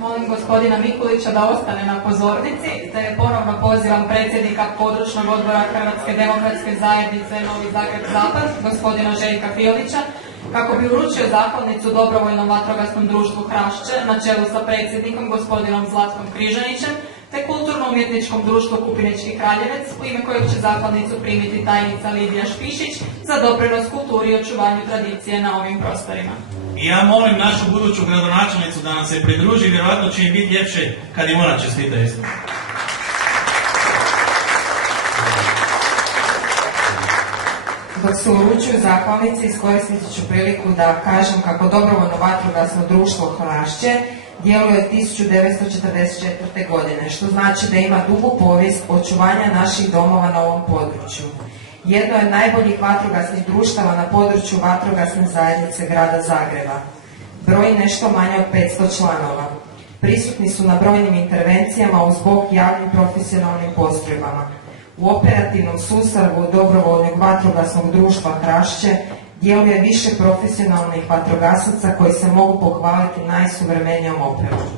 Molim gospodina Mikulića da ostane na pozornici, te ponovno pozivam predsjednika područnog odbora Hrvatske demokratske zajednice Novi Zagreb Zapad, gospodina Željka Filića, kako bi uručio zahvalnicu dobrovoljnom vatrogasnom društvu Hrašće na čelu sa predsjednikom gospodinom Zlatkom Križanićem, te kulturno-umjetničkom društvu Kupinečki Kraljevec, u ime kojeg će zahvalnicu primiti tajnica Lidija Špišić za doprinos kulturi i očuvanju tradicije na ovim prostorima. I ja molim našu buduću gradonačelnicu da nam se pridruži, vjerojatno će im biti ljepše kad im ona čestita isto. Dok se uručuju zahvalnice, iskoristit ću priliku da kažem kako dobrovoljno vatrogasno društvo Hrašće djeluje 1944. godine, što znači da ima dugu povijest očuvanja naših domova na ovom području. Jedno je od najboljih vatrogasnih društava na području vatrogasne zajednice grada Zagreba. Broji nešto manje od 500 članova. Prisutni su na brojnim intervencijama uz bok javnim profesionalnim postrojbama. U operativnom sustavu dobrovoljnog vatrogasnog društva Hrašće djeluje više profesionalnih vatrogasaca koji se mogu pohvaliti najsuvremenijom opremom.